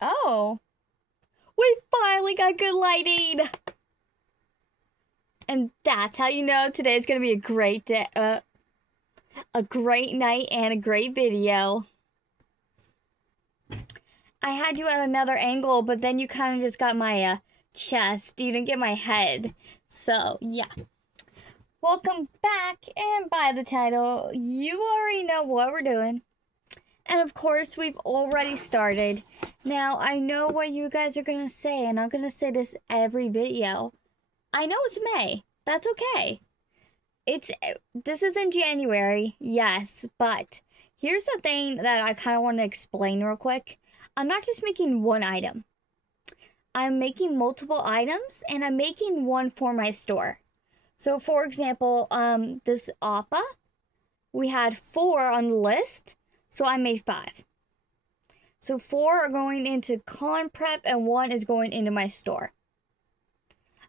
Oh, we finally got good lighting. And that's how you know today's gonna be a great day, a great night and a great video. I had you at another angle, but then you kind of just got my chest. You didn't get my head. So, yeah. Welcome back, and by the title, you already know what we're doing. And of course, we've already started. Now, I know what you guys are gonna say, and I'm gonna say this every video. I know it's May. That's okay. This is in January, yes, but here's the thing that I kind of want to explain real quick. I'm not just making one item. I'm making multiple items, and I'm making one for my store. So, for example, this Appa, we had 4 on the list, so I made 5. So 4 are going into con prep, and 1 is going into my store.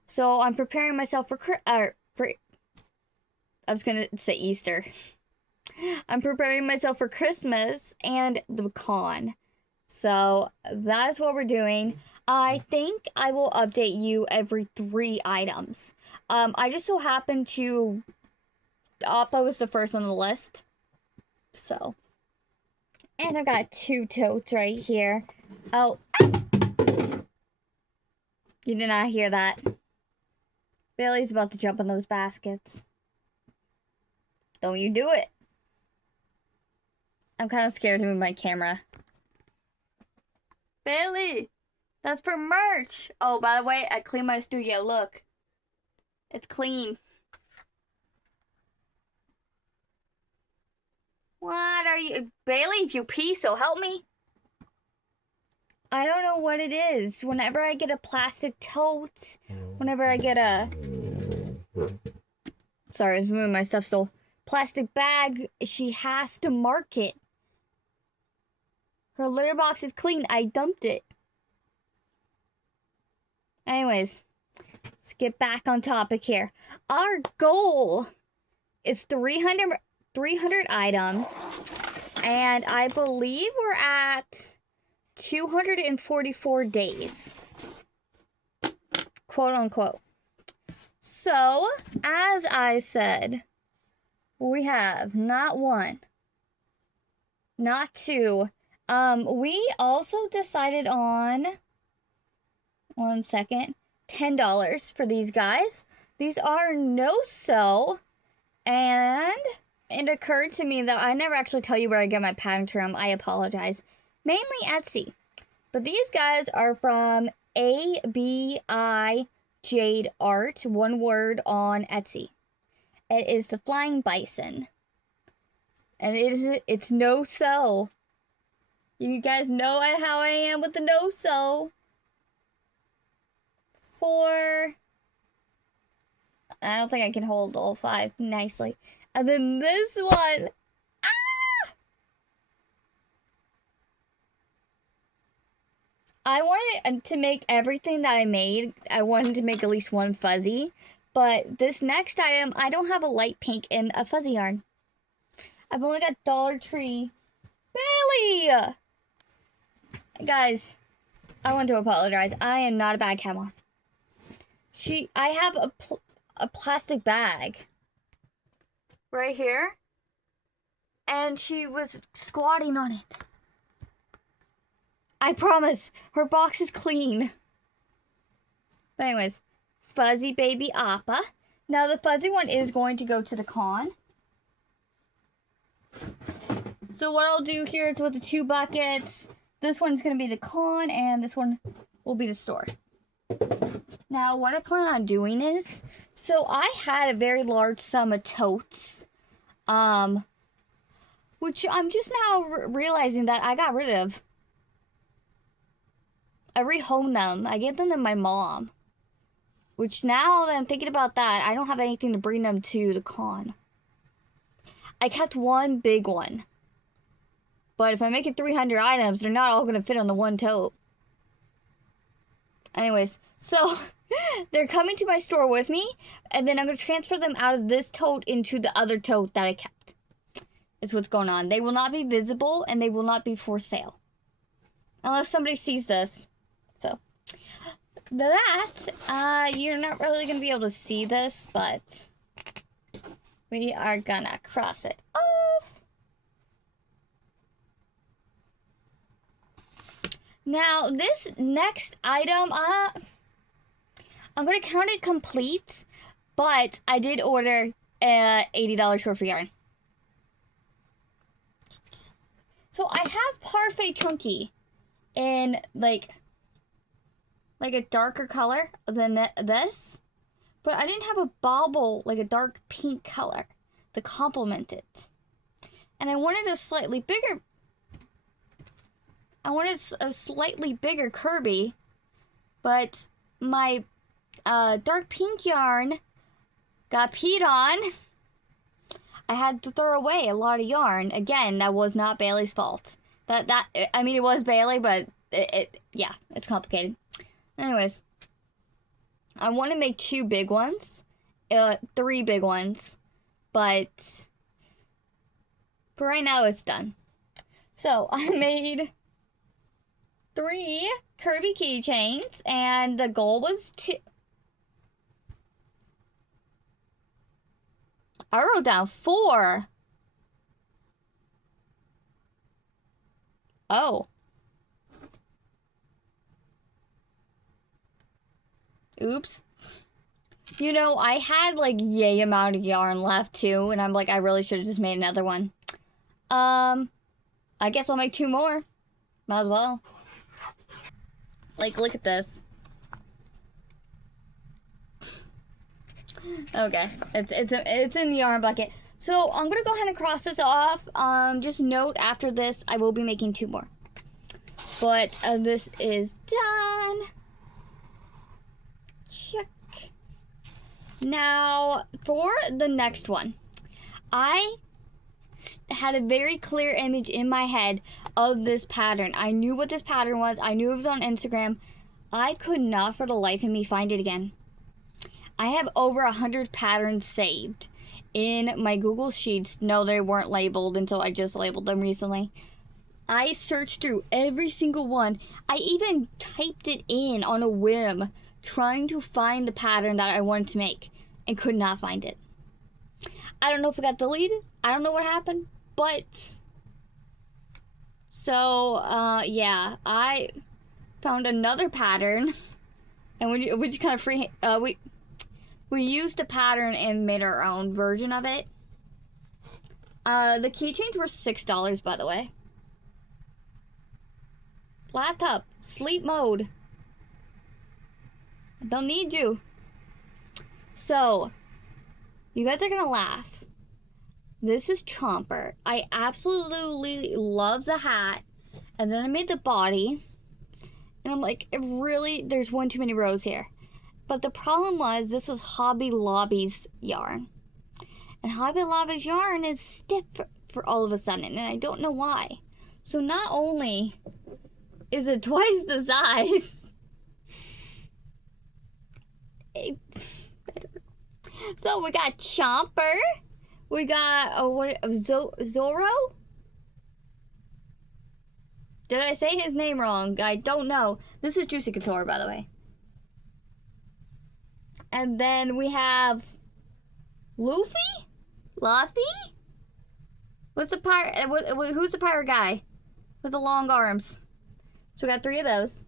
So I'm preparing myself for I was gonna say Easter. I'm preparing myself for Christmas and the con. So that is what we're doing. I think I will update you every 3 items. I just so happened to Appa was the first on the list. So. And I got 2 totes right here. Oh. You did not hear that. Bailey's about to jump in those baskets. Don't you do it. I'm kind of scared to move my camera. Bailey! That's for merch! Oh, by the way, I cleaned my studio. Look. It's clean. What are you... Bailey, if you pee, so help me. I don't know what it is. Whenever I get a plastic tote, whenever I get a... Sorry, I was moving my stuff still. Plastic bag, she has to mark it. Her litter box is clean. I dumped it. Anyways, let's get back on topic here. Our goal is 300 items. And I believe we're at 244 days. Quote unquote. So, as I said, we have not 1, not 2. We also decided on, one second, $10 for these guys. These are no-sew, and it occurred to me that I never actually tell you where I get my pattern from. I apologize. Mainly Etsy. But these guys are from ABI Jade Art, one word on Etsy. It is the Flying Bison. And it's no-sew. You guys know how I am with the no-sew. I don't think I can hold all 5 nicely. And then this one. Ah! I wanted to make everything that I made. I wanted to make at least 1 fuzzy. But this next item, I don't have a light pink and a fuzzy yarn. I've only got Dollar Tree. Bailey! Guys, I want to apologize. I am not a bad cat mom. I have a plastic bag right here, and she was squatting on it. I promise, her box is clean. But anyways, fuzzy baby Appa. Now the fuzzy one is going to go to the con. So what I'll do here is with the 2 buckets, this one's going to be the con, and this one will be the store. Now, what I plan on doing is, so I had a very large sum of totes, which I'm just now realizing that I got rid of. I rehomed them. I gave them to my mom, which now that I'm thinking about that, I don't have anything to bring them to the con. I kept 1 big one. But if I make it 300 items, they're not all going to fit on the 1 tote. Anyways, so they're coming to my store with me, and then I'm going to transfer them out of this tote into the other tote that I kept. Is what's going on. They will not be visible, and they will not be for sale. Unless somebody sees this. So, that, you're not really going to be able to see this, but we are gonna cross it off. Now, this next item, I'm gonna count it complete, but I did order $80 worth of yarn. So I have Parfait Chunky in like a darker color than this, but I didn't have a bauble, like a dark pink color to complement it. And I wanted a slightly bigger Kirby, but my dark pink yarn got peed on. I had to throw away a lot of yarn. Again, that was not Bailey's fault. I mean, it was Bailey, but yeah, it's complicated. Anyways, I want to make 2 big ones, 3 big ones, but for right now, it's done. So I made 3 Kirby keychains, and the goal was 2. I wrote down 4. Oh. Oops. You know, I had like yay amount of yarn left too, and I'm like, I really should have just made another one. I guess I'll make 2 more. Might as well. Like, look at this. Okay, it's in the yarn bucket. So I'm gonna go ahead and cross this off. Just note after this, I will be making 2 more. But this is done. Check. Now for the next one, I had a very clear image in my head of this pattern. I knew what this pattern was. I knew it was on Instagram. I could not for the life of me find it again. I have over 100 patterns saved in my Google Sheets. No, they weren't labeled until I just labeled them recently. I searched through every single one. I even typed it in on a whim, trying to find the pattern that I wanted to make, and could not find it. I don't know if it got deleted. I don't know what happened, but so yeah, I found another pattern, and we just kind of we used a pattern and made our own version of it. The keychains were $6, by the way. Laptop, sleep mode. I don't need you. So, you guys are gonna laugh. This is Chomper. I absolutely love the hat. And then I made the body. And I'm like, there's one too many rows here. But the problem was, this was Hobby Lobby's yarn. And Hobby Lobby's yarn is stiff for all of a sudden, and I don't know why. So not only is it twice the size, so we got Chomper, we got Zoro? Did I say his name wrong? I don't know. This is Juicy Couture, by the way. And then we have Luffy? What's the pirate? Who's the pirate guy with the long arms? So we got 3 of those.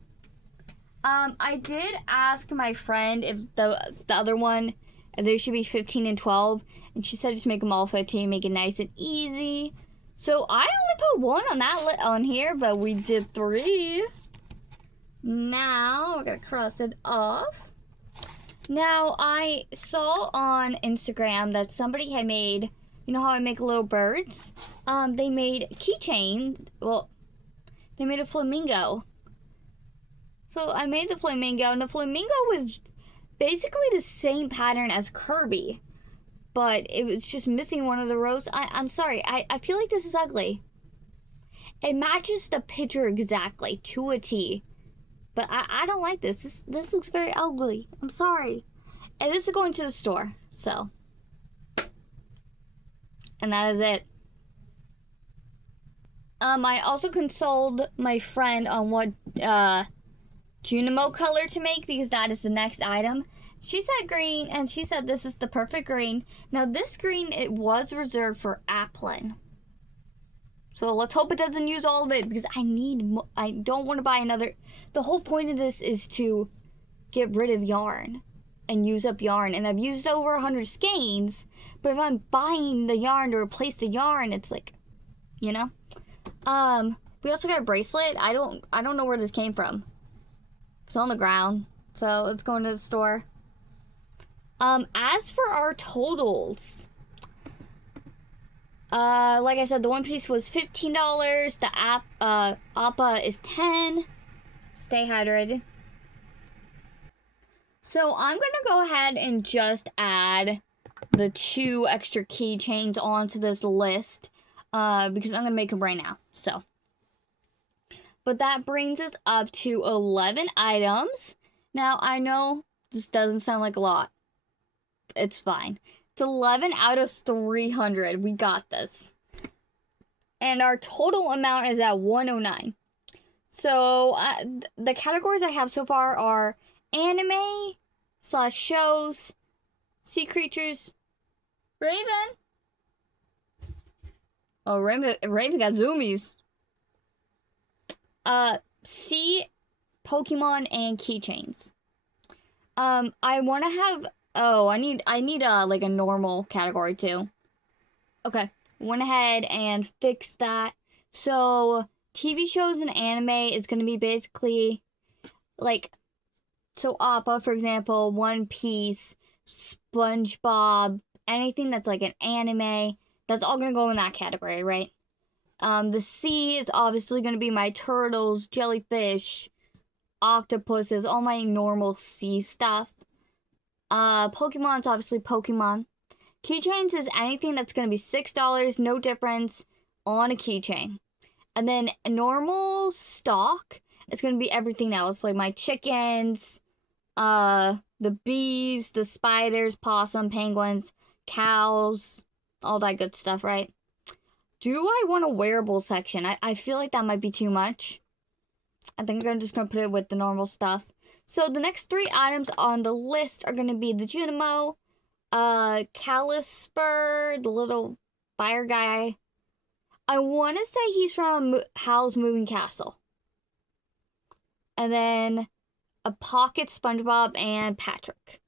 I did ask my friend if the other one, they should be 15 and 12, and she said just make them all 15, make it nice and easy. So I only put 1 on that on here, but we did 3. Now we're gonna cross it off. Now, I saw on Instagram that somebody had made, you know how I make little birds? They made keychains. Well, they made a flamingo. So I made the flamingo, and the flamingo was basically the same pattern as Kirby, but it was just missing one of the rows. I'm sorry, I feel like this is ugly. It matches the picture exactly, to a T. But I don't like this. This looks very ugly. I'm sorry. And this is going to the store, so. And that is it. I also consoled my friend on what Junimo color to make because that is the next item. She said green, and she said this is the perfect green. Now this green, it was reserved for Applin. So let's hope it doesn't use all of it because I don't want to buy another. The whole point of this is to get rid of yarn and use up yarn. And I've used over 100 skeins, but if I'm buying the yarn to replace the yarn, it's like, you know? We also got a bracelet. I don't know where this came from. It's on the ground, so let's go into the store. As for our totals, like I said, the one piece was $15. The Appa is $10. Stay hydrated. So I'm gonna go ahead and just add the 2 extra keychains onto this list, because I'm gonna make them right now. So, but that brings us up to 11 items. Now I know this doesn't sound like a lot. It's fine. It's 11 out of 300. We got this. And our total amount is at 109. So the categories I have so far are anime / shows, sea creatures, Raven. Oh, Raven got zoomies. Sea, Pokemon, and keychains. I want to have. Oh, I need like a normal category too. Okay, went ahead and fixed that. So TV shows and anime is gonna be basically like, so Appa, for example, One Piece, SpongeBob, anything that's like an anime, that's all gonna go in that category, right? The sea is obviously gonna be my turtles, jellyfish, octopuses, all my normal sea stuff. Pokemon's obviously Pokemon. Keychains is anything that's gonna be $6, no difference, on a keychain. And then normal stock is gonna be everything else, like my chickens, the bees, the spiders, possum, penguins, cows, all that good stuff, right? Do I want a wearable section? I feel like that might be too much. I think I'm just gonna put it with the normal stuff. So the next 3 items on the list are gonna be the Junimo, Calisper, the little fire guy. I want to say he's from Howl's Moving Castle. And then a Pocket SpongeBob and Patrick.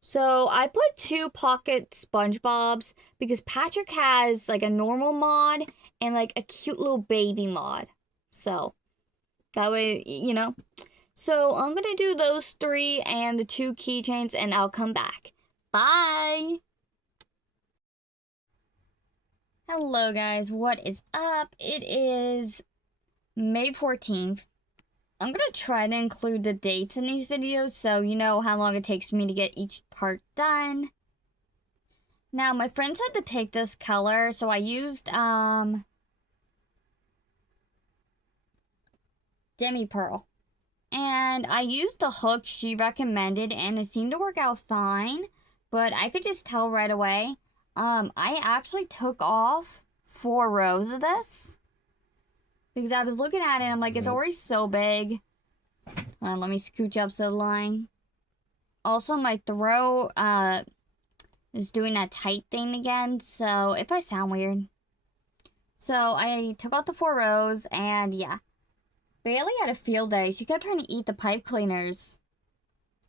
So I put 2 Pocket SpongeBobs because Patrick has like a normal mod and like a cute little baby mod. So that way, you know. So I'm going to do those 3 and the 2 keychains and I'll come back. Bye! Hello guys, what is up? It is May 14th. I'm going to try to include the dates in these videos so you know how long it takes me to get each part done. Now my friend said to pick this color, so I used Demi Pearl. And I used the hook she recommended and it seemed to work out fine, but I could just tell right away. I actually took off 4 rows of this because I was looking at it and I'm like, it's already so big. Let me scooch up so the line. Also, my throat is doing that tight thing again, so if I sound weird. So I took out the 4 rows and yeah. Bailey had a field day. She kept trying to eat the pipe cleaners.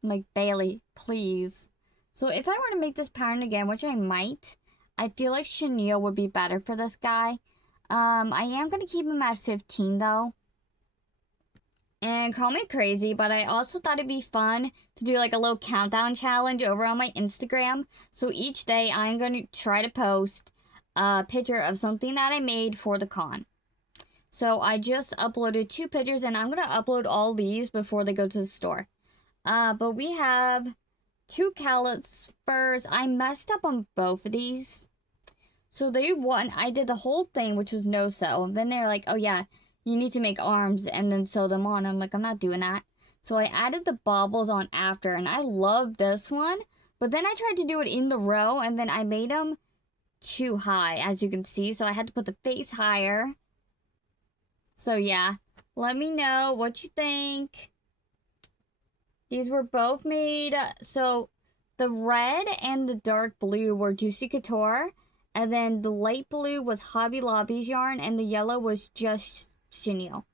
I'm like, Bailey, please. So if I were to make this pattern again, which I might, I feel like chenille would be better for this guy. I am going to keep him at 15 though. And call me crazy, but I also thought it'd be fun to do like a little countdown challenge over on my Instagram. So each day I'm going to try to post a picture of something that I made for the con. So I just uploaded 2 pictures and I'm going to upload all these before they go to the store. But we have 2 Calispers. I messed up on both of these. So I did the whole thing, which was no sew. And then they're like, oh yeah, you need to make arms and then sew them on. I'm like, I'm not doing that. So I added the baubles on after and I love this one. But then I tried to do it in the row and then I made them too high, as you can see. So I had to put the face higher. So yeah, let me know what you think. These were both made, so the red and the dark blue were Juicy Couture, and then the light blue was Hobby Lobby's yarn, and the yellow was just chenille.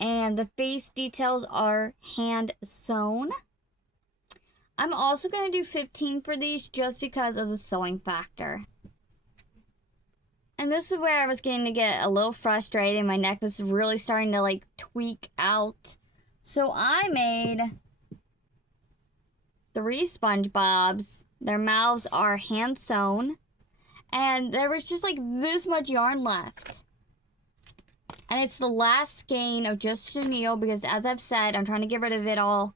And the face details are hand sewn. I'm also going to do 15 for these just because of the sewing factor. And this is where I was getting to get a little frustrated. My neck was really starting to like tweak out. So I made 3 SpongeBobs. Their mouths are hand sewn. And there was just like this much yarn left. And it's the last skein of just chenille because, as I've said, I'm trying to get rid of it all.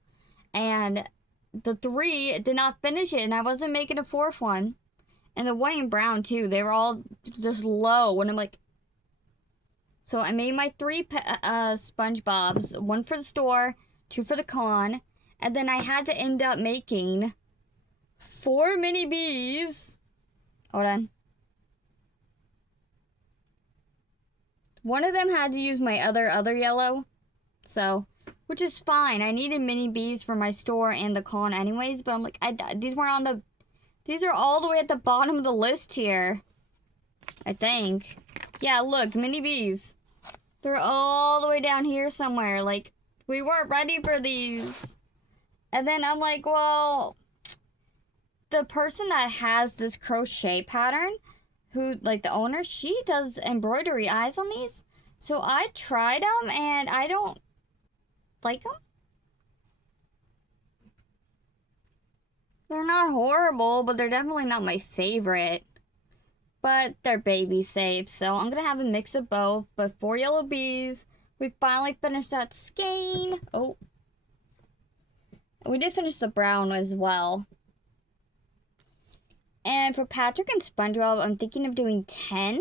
And the 3 did not finish it, and I wasn't making a 4th one. And the white and brown too, they were all just low. And I'm like, so I made my 3 SpongeBobs, 1 for the store, 2 for the con, and then I had to end up making 4 mini bees. Hold on. One of them had to use my other yellow, so, which is fine. I needed mini bees for my store and the con anyways, but I'm like, these weren't on the, these are all the way at the bottom of the list here, I think. Yeah, look, mini bees. They're all the way down here somewhere. Like, we weren't ready for these. And then I'm like, well, the person that has this crochet pattern, who, like the owner, she does embroidery eyes on these. So I tried them and I don't like them. They're not horrible, but they're definitely not my favorite. But they're baby safe, so I'm gonna have a mix of both. But 4 yellow bees. We finally finished that skein. Oh. We did finish the brown as well. And for Patrick and SpongeBob, I'm thinking of doing 10.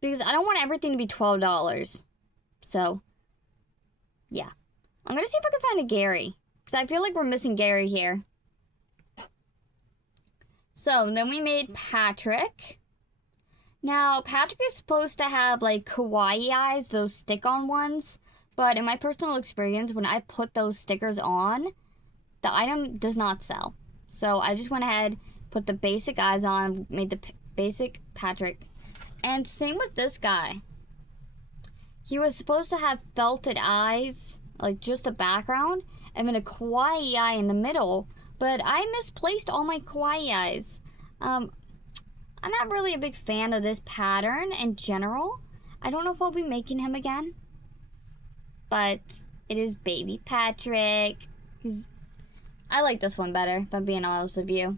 Because I don't want everything to be $12. So, yeah. I'm gonna see if I can find a Gary. Because I feel like we're missing Gary here. So, then we made Patrick. Now, Patrick is supposed to have, like, kawaii eyes, those stick-on ones. But in my personal experience, when I put those stickers on, the item does not sell. So, I just went ahead, put the basic eyes on, made the basic Patrick. And same with this guy. He was supposed to have felted eyes, like just a background, and then a kawaii eye in the middle. But I misplaced all my kawaii eyes. I'm not really a big fan of this pattern in general. I don't know if I'll be making him again. But it is baby Patrick. I like this one better, if I'm being honest with you.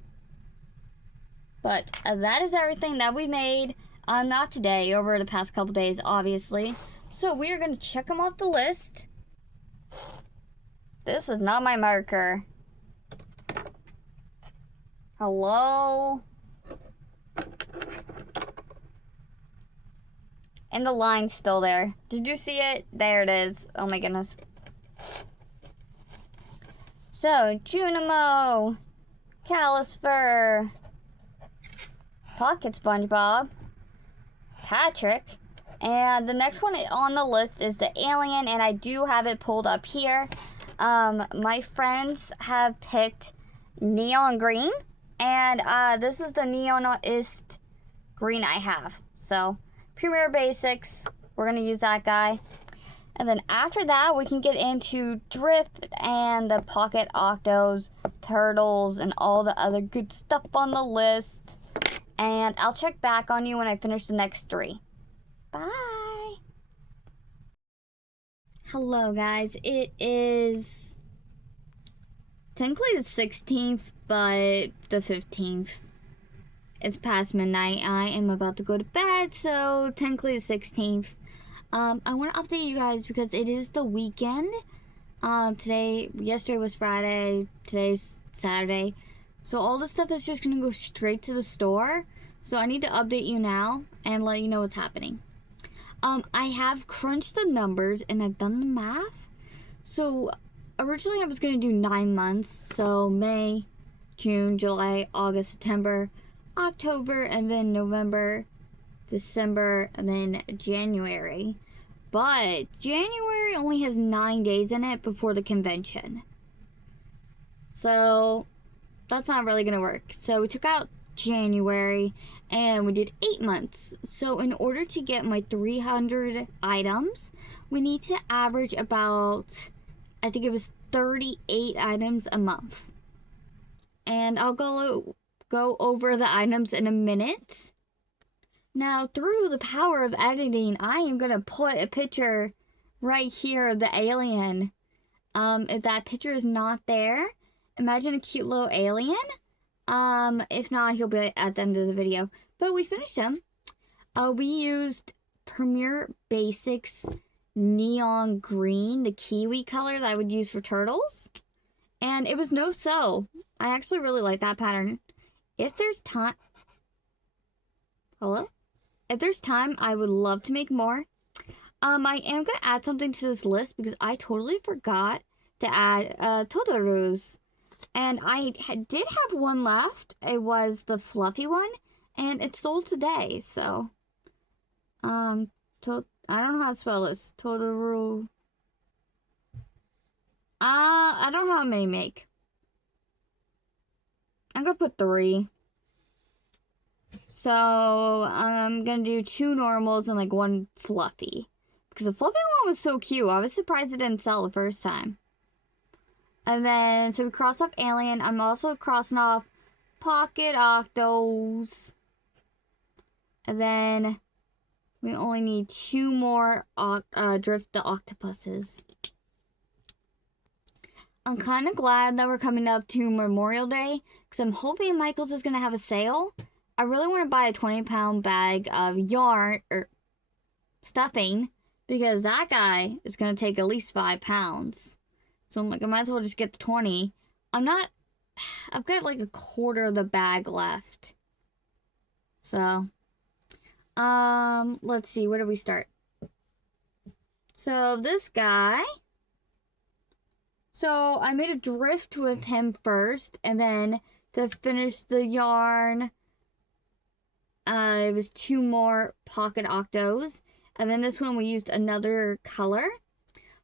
But that is everything that we made. Not today, over the past couple days, obviously. So we are going to check them off the list. This is not my marker. Hello? And the line's still there. Did you see it? There it is. Oh my goodness. So, Junimo, Callispher, Pocket SpongeBob, Patrick, and the next one on the list is the alien, and I do have it pulled up here. My friends have picked neon green, and this is the neonist green I have. So, Premier Basics, we're going to use that guy. And then after that, we can get into Drift and the Pocket Octos, Turtles, and all the other good stuff on the list. And I'll check back on you when I finish the next 3. Bye! Hello, guys. It is technically the 16th, but the 15th. It's past midnight. I am about to go to bed, so technically the 16th. I want to update you guys because it is the weekend. Yesterday was Friday, today's Saturday. So all this stuff is just going to go straight to the store. So I need to update you now and let you know what's happening. I have crunched the numbers and I've done the math. So originally I was going to do 9 months. So May, June, July, August, September, October, and then November, December, and then January. but January only has 9 days in it before the convention. So that's not really gonna work. So we took out January and we did 8 months. So in order to get my 300 items, we need to average about, I think it was 38 items a month. And I'll go over the items in a minute. Now, through the power of editing, I am going to put a picture right here of the alien. If that picture is not there, imagine a cute little alien. If not, he'll be at the end of the video. But we finished him. We used Premier Basics Neon Green, the kiwi color that I would use for turtles. And it was no-sew. I actually really like that pattern. If there's time... Hello? If there's time, I would love to make more. I am going to add something to this list because I totally forgot to add Totoro's. And I did have one left. It was the fluffy one. And it sold today, so... I don't know how to spell this. Totoro... I don't know how many make. I'm gonna put 3. So, I'm gonna do 2 normals and like 1 fluffy. Because the fluffy one was so cute. I was surprised it didn't sell the first time. And then, so we crossed off Alien. I'm also crossing off Pocket Octos. And then, we only need 2 more Drift the Octopuses. I'm kind of glad that we're coming up to Memorial Day, because I'm hoping Michael's is going to have a sale. I really want to buy a 20-pound bag of yarn, or stuffing, because that guy is going to take at least 5 pounds. So I'm like, I might as well just get the 20. I've got like a quarter of the bag left. So, let's see, where do we start? So this guy... So, I made a drift with him first, and then to finish the yarn, it was 2 more Pocket Octos, and then this one we used another color.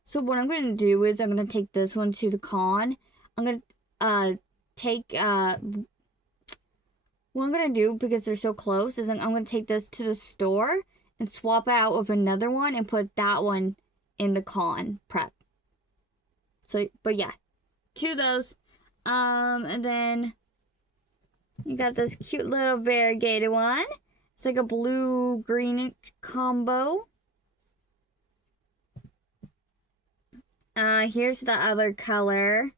So, what I'm going to do is I'm going to take this one to the con. I'm going to what I'm going to do, because they're so close, is I'm going to take this to the store and swap it out with another one and put that one in the con prep. So, but yeah, 2 of those. And then you got this cute little variegated one. It's like a blue-green combo. Here's the other color.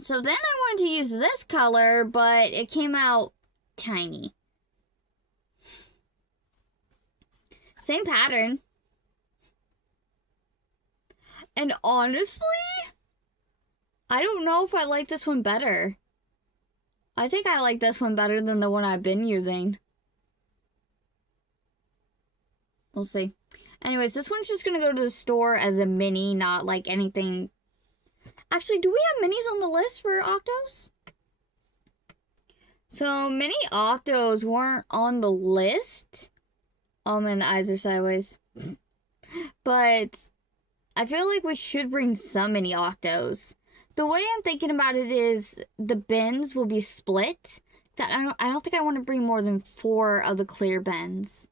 So then I wanted to use this color, but it came out tiny. Same pattern. And honestly, I don't know if I like this one better. I think I like this one better than the one I've been using. We'll see. Anyways, this one's just gonna go to the store as a mini, not like anything. Actually, do we have minis on the list for Octos? So, mini Octos weren't on the list. Oh man, the eyes are sideways. But I feel like we should bring some mini Octos. The way I'm thinking about it is the bins will be split. I don't think I want to bring more than 4 of the clear bins.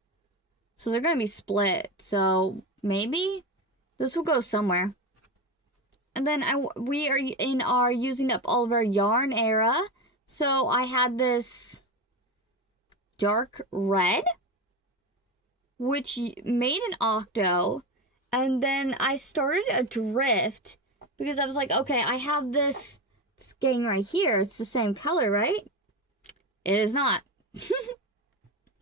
So they're going to be split. So maybe this will go somewhere. And then we are in our using up all of our yarn era. So I had this dark red, which made an Octo, and then I started a drift because I was like, okay, I have this skein right here. It's the same color, right? It is not.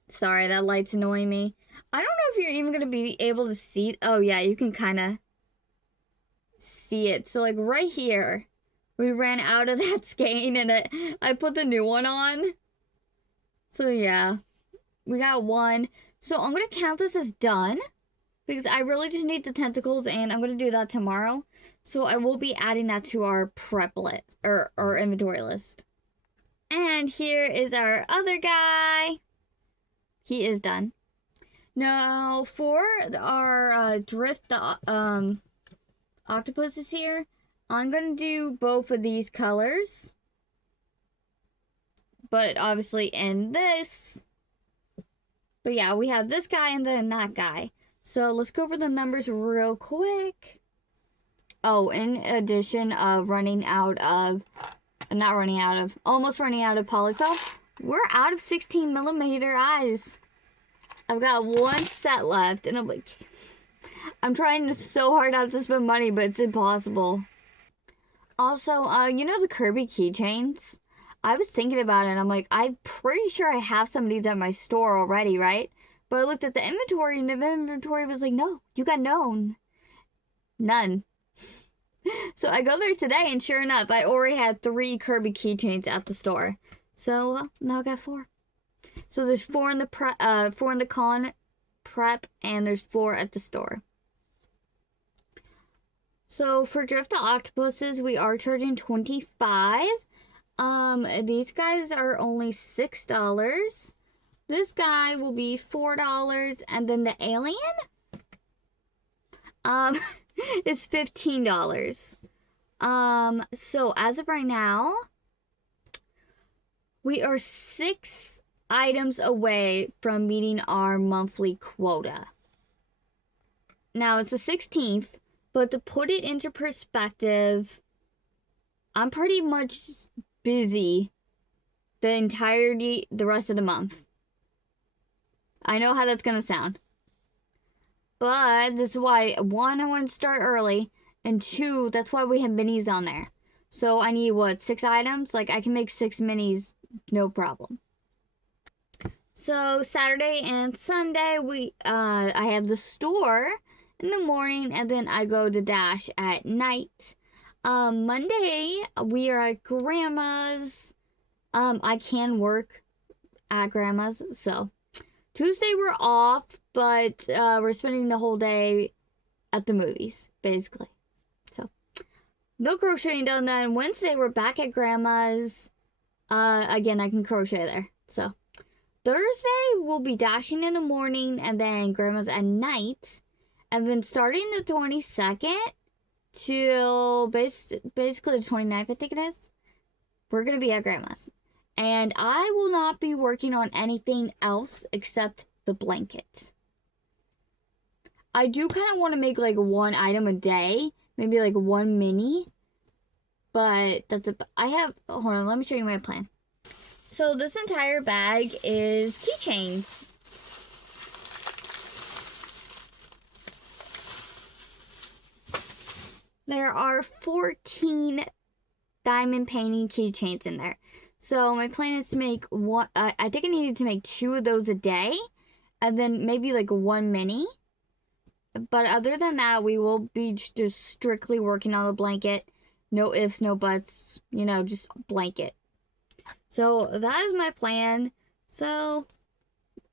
Sorry, that light's annoying me. I don't know if you're even going to be able to see it. Oh, yeah, you can kind of see it. So, like, right here, we ran out of that skein, and I put the new one on. So, yeah, we got 1. So I'm going to count this as done because I really just need the tentacles, and I'm going to do that tomorrow. So I will be adding that to our prep list, or our inventory list. And here is our other guy. He is done. Now, for our drift octopuses here, I'm going to do both of these colors. But obviously in this. But yeah, we have this guy and then that guy. So let's go over the numbers real quick. Oh, in addition of almost running out of polyfill, we're out of 16mm eyes. I've got one set left, and I'm trying so hard not to spend money, but it's impossible. Also, you know the Kirby keychains? I was thinking about it, and I'm like, I'm pretty sure I have some of these at my store already, right? But I looked at the inventory, and the inventory was like, no, you got none. So I go there today, and sure enough, I already had 3 Kirby keychains at the store. So now I got 4. So there's 4 in the con prep, and there's 4 at the store. So for Drift Octopuses, we are charging $25. These guys are only $6. This guy will be $4, and then the alien is $15. So as of right now, we are 6 items away from meeting our monthly quota. Now it's the 16th, but to put it into perspective, I'm pretty much busy the rest of the month. I know how that's gonna sound. But this is why, 1, I want to start early, and 2, that's why we have minis on there. So I need, 6 items? Like, I can make 6 minis, no problem. So Saturday and Sunday, I have the store in the morning, and then I go to Dash at night. Monday, we are at Grandma's. I can work at Grandma's, so. Tuesday, we're off, but we're spending the whole day at the movies, basically. So, no crocheting done then. Wednesday, we're back at Grandma's. Again, I can crochet there, so. Thursday, we'll be Dashing in the morning, and then Grandma's at night. And then starting the 22nd till basically the 29th, I think it is, we're going to be at Grandma's. And I will not be working on anything else except the blanket. I do kind of want to make like 1 item a day, maybe like 1 mini. But hold on, let me show you my plan. So this entire bag is keychains. There are 14 diamond painting keychains in there. So my plan is to make one, I think I needed to make 2 of those a day, and then maybe like 1 mini. But other than that, we will be just strictly working on the blanket. No ifs, no buts, just blanket. So that is my plan. So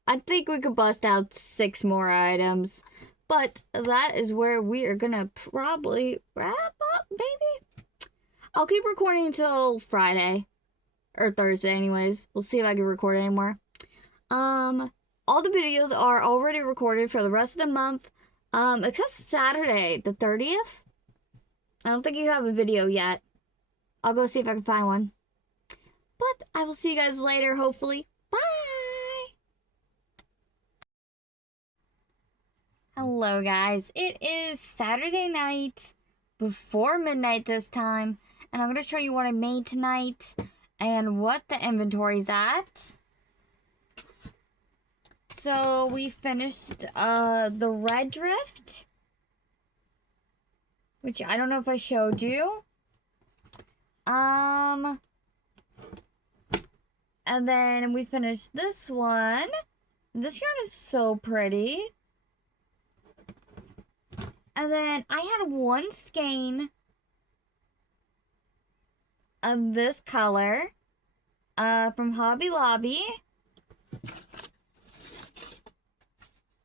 I think we could bust out 6 more items. But that is where we are going to probably wrap up, maybe. I'll keep recording until Friday. Or Thursday, anyways. We'll see if I can record anymore. All the videos are already recorded for the rest of the month. Except Saturday, the 30th. I don't think you have a video yet. I'll go see if I can find one. But I will see you guys later, hopefully. Bye! Hello, guys. It is Saturday night, before midnight this time. And I'm going to show you what I made tonight and what the inventory's at. So we finished the red drift, which I don't know if I showed you. And then we finished this one. This yarn is so pretty. And then I had 1 skein of this color from Hobby Lobby.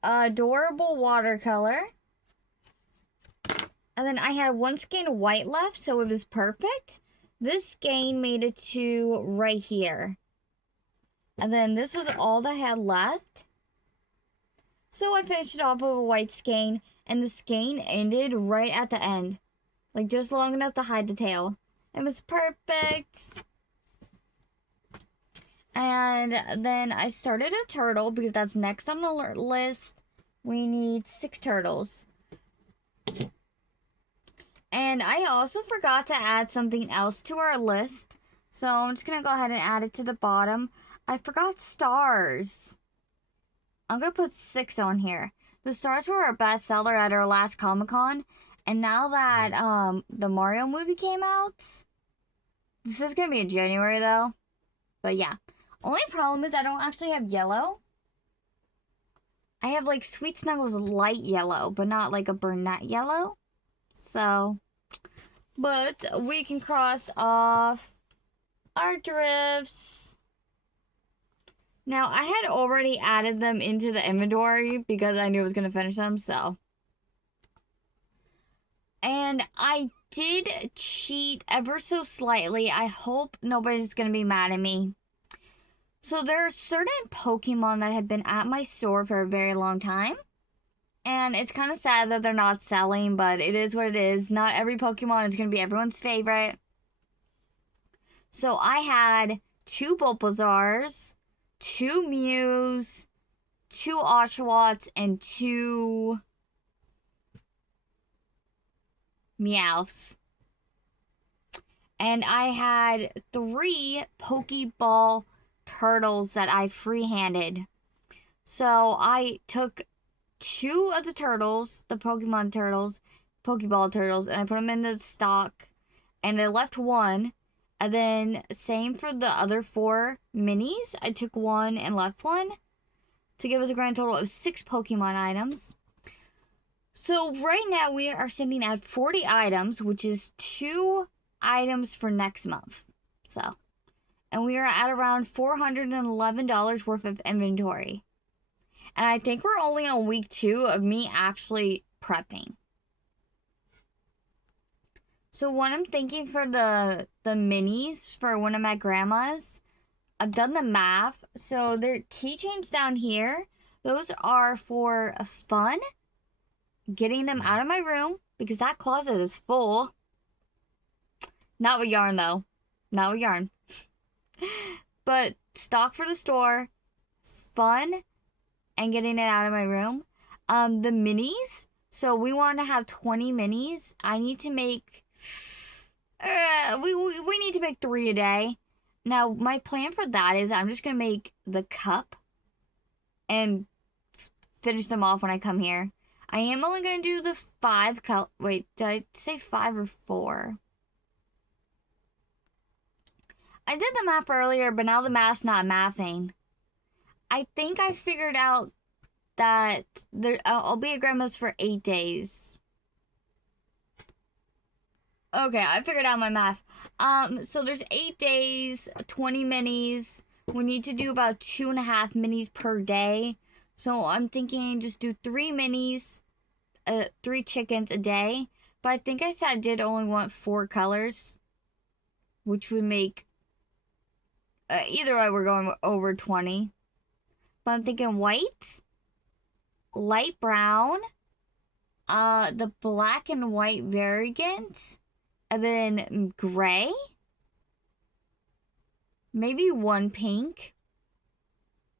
Adorable watercolor. And then I had 1 skein of white left, so it was perfect. This skein made it to right here. And then this was all that I had left. So I finished it off with a white skein, and the skein ended right at the end. Like, just long enough to hide the tail. It was perfect. And then I started a turtle because that's next on the list. We need 6 turtles. And I also forgot to add something else to our list. So I'm just going to go ahead and add it to the bottom. I forgot stars. I'm going to put 6 on here. The stars were our best seller at our last Comic-Con. And now that the Mario movie came out, this is going to be in January though. But yeah. Only problem is I don't actually have yellow. I have like Sweet Snuggles light yellow, but not like a Burnett yellow. So, but we can cross off our drifts. Now, I had already added them into the inventory because I knew I was going to finish them, so. And I did cheat ever so slightly. I hope nobody's going to be mad at me. So there are certain Pokemon that have been at my store for a very long time. And it's kind of sad that they're not selling, but it is what it is. Not every Pokemon is going to be everyone's favorite. So I had 2 Bulbasaurs, 2 Mews, 2 Oshawotts, and 2 Meowths. And I had 3 Pokeball turtles that I freehanded. So I took 2 of the turtles, the Pokeball turtles, and I put them in the stock, and I left 1. And then same for the other 4 minis. I took 1 and left 1 to give us a grand total of 6 Pokemon items. So right now we are sitting at 40 items, which is 2 items for next month. So, and we are at around $411 worth of inventory. And I think we're only on week 2 of me actually prepping. So what I'm thinking for the minis for one of my grandmas, I've done the math. So their keychains down here, those are for fun. Getting them out of my room because that closet is full. Not with yarn though. Not with yarn. But stock for the store, fun, and getting it out of my room. The minis. So we want to have 20 minis. I need to make. We need to make 3 a day. Now my plan for that is I'm just gonna make the cup and finish them off when I come here. I am only gonna do the 5 color. Wait, did I say 5 or 4? I did the math earlier, but now the math's not mathing. I think I figured out that I'll be at grandma's for 8 days. Okay, I figured out my math. So there's 8 days, 20 minis. We need to do about 2.5 minis per day. So I'm thinking just do 3 minis, 3 chickens a day. But I think I said I did only want 4 colors, which would make, either way we're going over 20. But I'm thinking white, light brown, the black and white variant, and then gray, maybe 1 pink.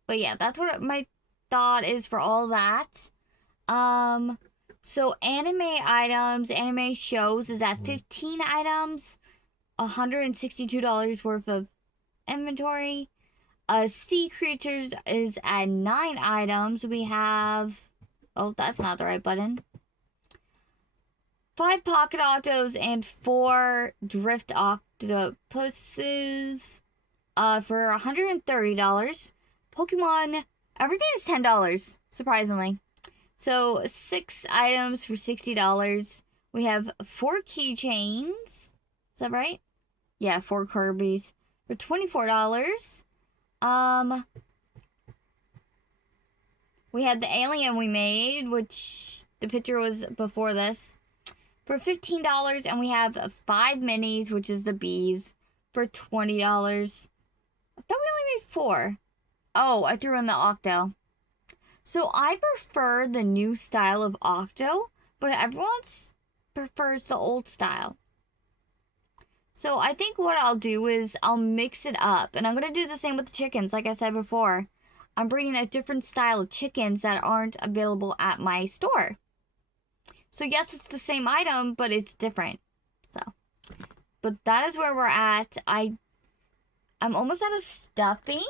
But yeah, that's what my thought is for all that. So anime items, anime shows is at 15 items, $162 worth of inventory. Sea creatures is at 9 items. We have, oh, that's not the right button. 5 pocket octos and 4 drift octopuses for $130. Pokemon, everything is $10, surprisingly. So 6 items for $60. We have 4 keychains. Is that right? Yeah, 4 Kirby's for $24. We had the alien we made, which the picture was before this, for $15, and we have 5 minis, which is the bees, for $20. I thought we only made 4. Oh, I threw in the octo. So I prefer the new style of Octo, but everyone prefers the old style. So I think what I'll do is I'll mix it up. And I'm going to do the same with the chickens, like I said before. I'm breeding a different style of chickens that aren't available at my store. So yes, it's the same item, but it's different. So, but that is where we're at. I'm almost out of stuffing.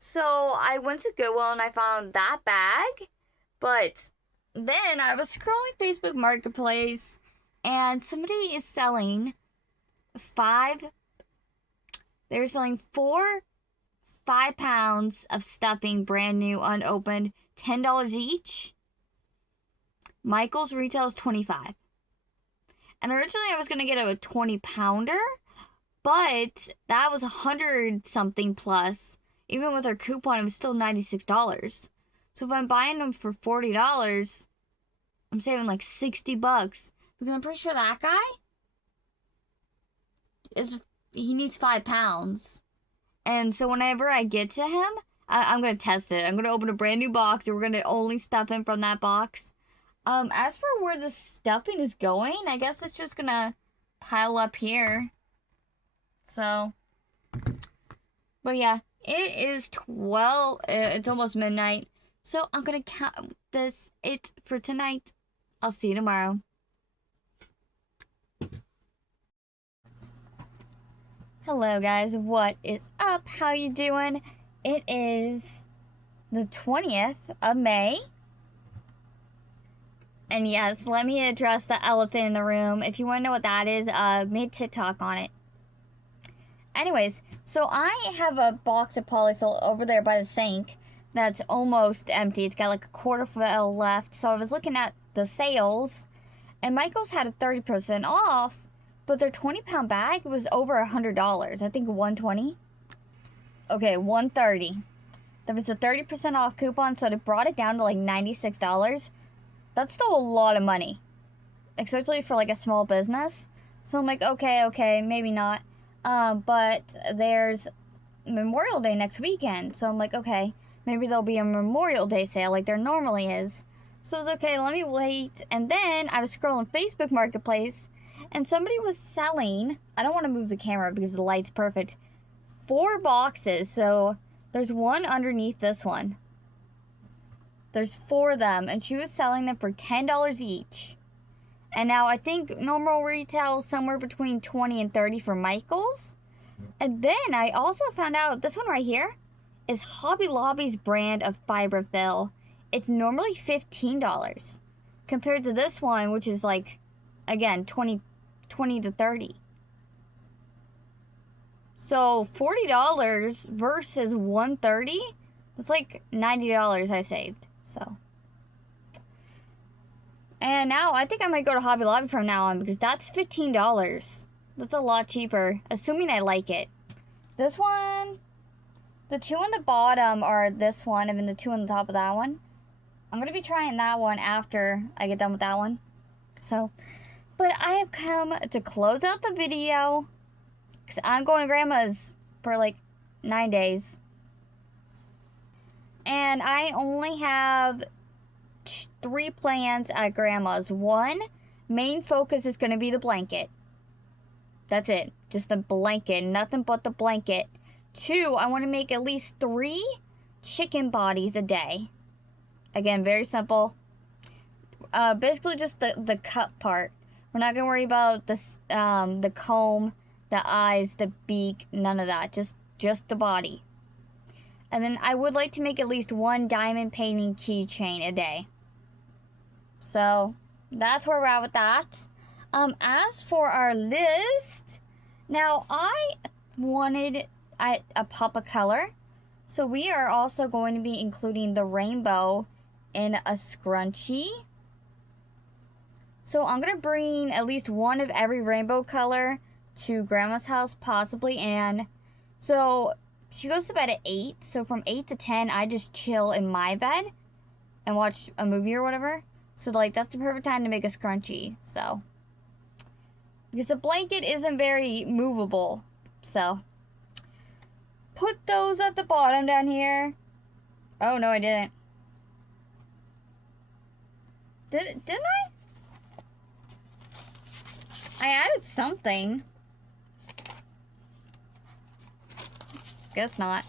So I went to Goodwill and I found that bag. But then I was scrolling Facebook Marketplace and somebody is selling they're selling 5 pounds of stuffing, brand new, unopened, $10 each. Michael's retails $25. And originally I was going to get a 20-pounder, but that was 100 something plus. Even with our coupon, it was still $96. So if I'm buying them for $40, I'm saving like $60. Because I'm pretty sure that guy he needs 5 pounds. And so whenever I get to him, I'm going to test it. I'm going to open a brand new box and we're going to only stuff him from that box. As for where the stuffing is going, I guess it's just going to pile up here. So, but yeah, it is it's almost midnight. So I'm going to count it for tonight. I'll see you tomorrow. Hello guys, what is up? How you doing? It is the 20th of May. And yes, let me address the elephant in the room. If you want to know what that is, made TikTok on it. Anyways, so I have a box of polyfill over there by the sink that's almost empty. It's got like a quarter fill left. So I was looking at the sales, and Michael's had a 30% off. But their 20-pound bag was over $100. I think $120. Okay, $130. There was a 30% off coupon, so they brought it down to like $96. That's still a lot of money, especially for like a small business. So I'm like, okay, maybe not. But there's Memorial Day next weekend. So I'm like, okay, maybe there'll be a Memorial Day sale like there normally is. So I was okay, let me wait. And then I was scrolling Facebook Marketplace, and somebody was selling, I don't want to move the camera because the light's perfect, 4 boxes. So there's one underneath this one. There's 4 of them, and she was selling them for $10 each. And now I think normal retail is somewhere between $20 and $30 for Michael's. And then I also found out this one right here is Hobby Lobby's brand of fiberfill. It's normally $15 compared to this one, which is like, again, $20 to $30. So $40 versus $130, it's like $90 I saved. So, and now I think I might go to Hobby Lobby from now on because that's $15. That's a lot cheaper, assuming I like it. This one, the 2 on the bottom are this one, and then the 2 on the top of that one. I'm gonna be trying that one after I get done with that one. So, but I have come to close out the video because I'm going to Grandma's for like 9 days. And I only have 3 plans at Grandma's. 1, main focus is going to be the blanket. That's it. Just the blanket. Nothing but the blanket. 2, I want to make at least 3 chicken bodies a day. Again, very simple. Basically just the cut part. We're not going to worry about the comb, the eyes, the beak, none of that. Just the body. And then I would like to make at least 1 diamond painting keychain a day. So that's where we're at with that. As for our list, now I wanted a pop of color. So we are also going to be including the rainbow in a scrunchie. So I'm going to bring at least 1 of every rainbow color to Grandma's house, possibly. And so she goes to bed at 8. So from 8 to 10, I just chill in my bed and watch a movie or whatever. So like that's the perfect time to make a scrunchie. So because the blanket isn't very movable. So put those at the bottom down here. Oh no, I didn't. Didn't I? I added something. Guess not.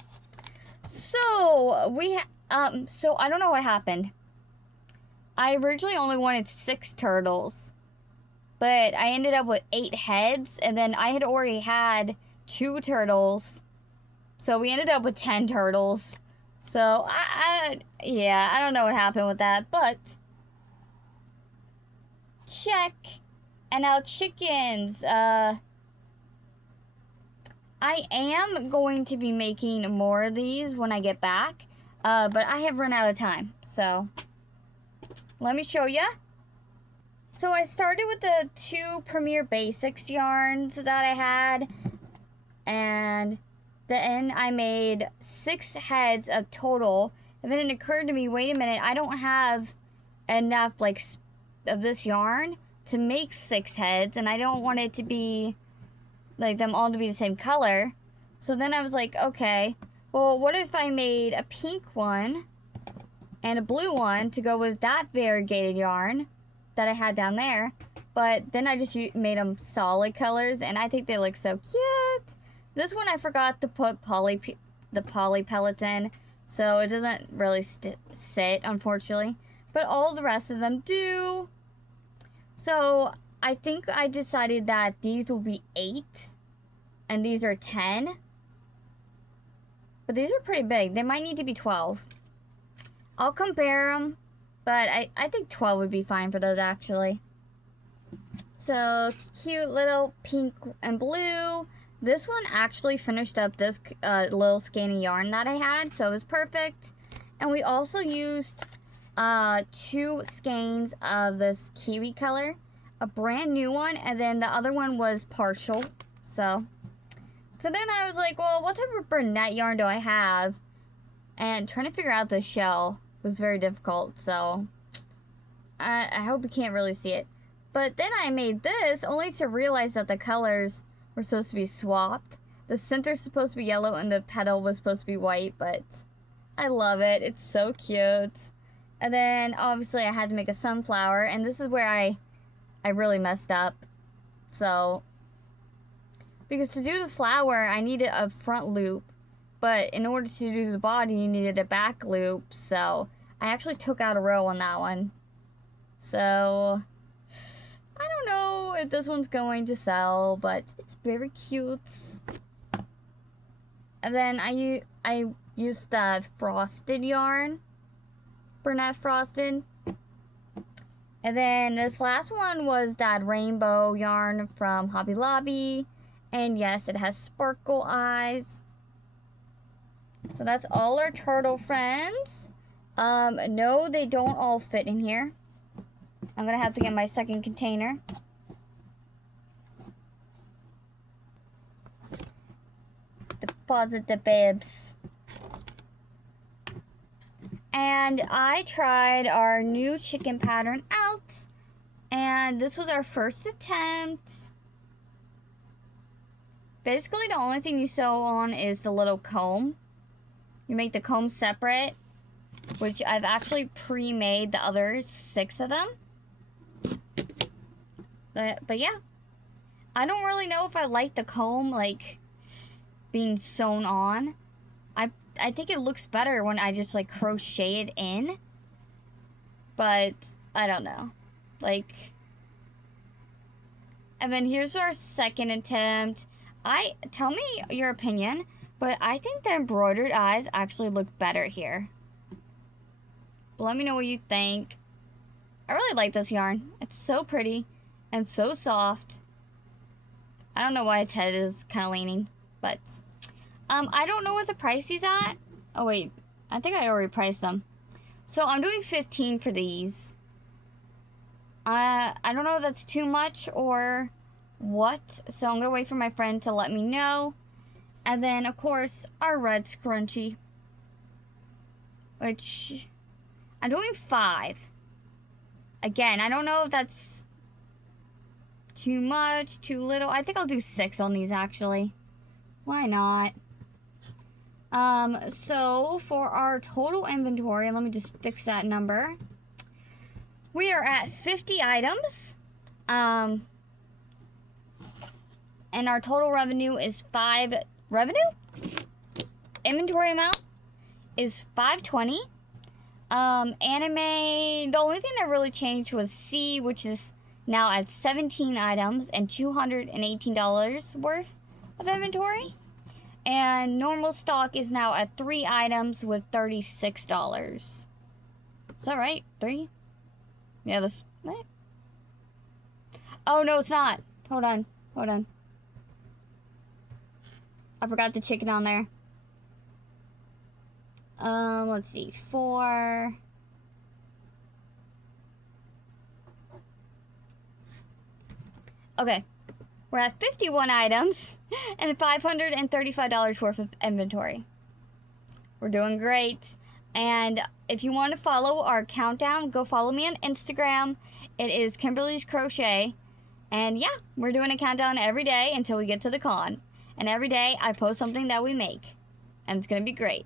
So, so I don't know what happened. I originally only wanted 6 turtles. But I ended up with 8 heads, and then I had already had 2 turtles. So we ended up with 10 turtles. So, yeah, I don't know what happened with that, but check. And now chickens. I am going to be making more of these when I get back, but I have run out of time. So, let me show you. So I started with the 2 Premier Basics yarns that I had, and then I made 6 heads of total, and then it occurred to me, wait a minute, I don't have enough, like, of this yarn to make 6 heads, and I don't want it to be, like, them all to be the same color. So then I was like, okay, well, what if I made a pink one and a blue one to go with that variegated yarn that I had down there, but then I just made them solid colors, and I think they look so cute. This one I forgot to put the poly pellets in, so it doesn't really sit, unfortunately, but all the rest of them do. So I think I decided that these will be 8, and these are 10, but these are pretty big. They might need to be 12. I'll compare them. But I think 12 would be fine for those, actually. So, cute little pink and blue. This one actually finished up this little skein yarn that I had, so it was perfect. And we also used 2 skeins of this kiwi color. A brand new one, and then the other one was partial. So then I was like, well, what type of brunette yarn do I have? And trying to figure out the shell was very difficult, so I hope you can't really see it. But then I made this only to realize that the colors were supposed to be swapped. The center's supposed to be yellow and the petal was supposed to be white, but I love it. It's so cute. And then obviously I had to make a sunflower, and this is where I really messed up. So, because to do the flower, I needed a front loop. But in order to do the body, you needed a back loop, so I actually took out a row on that one. So, I don't know if this one's going to sell, but it's very cute. And then I used that frosted yarn, brunette frosted. And then this last one was that rainbow yarn from Hobby Lobby. And yes, it has sparkle eyes. So that's all our turtle friends. No, they don't all fit in here. I'm gonna have to get my second container. Deposit the bibs. And I tried our new chicken pattern out. And this was our first attempt. Basically, the only thing you sew on is the little comb. You make the comb separate, which I've actually pre-made the other 6 of them. But yeah, I don't really know if I like the comb, like, being sewn on. I think it looks better when I just, like, crochet it in. But, I don't know. Like, and then here's our second attempt. Tell me your opinion, but I think the embroidered eyes actually look better here. But let me know what you think. I really like this yarn. It's so pretty and so soft. I don't know why its head is kind of leaning, but I don't know what the price is at. Oh wait, I think I already priced them. So I'm doing 15 for these. I don't know if that's too much or what, so I'm gonna wait for my friend to let me know. And then of course our red scrunchie, which I'm doing 5. Again, I don't know if that's too much, too little. I think I'll do 6 on these actually. Why not? So for our total inventory, let me just fix that number. We are at 50 items. And our total revenue is inventory amount is 520. Anime, the only thing that really changed was C, which is now at 17 items and $218 worth of inventory. And normal stock is now at 3 items with $36. Is that right? 3? Yeah, that's right. Oh, no, it's not. Hold on. I forgot the chicken on there. Let's see. 4. Okay. We're at 51 items and $535 worth of inventory. We're doing great. And if you want to follow our countdown, go follow me on Instagram. It is Kimberly's Crochet. And yeah, we're doing a countdown every day until we get to the con. And every day I post something that we make. And it's going to be great.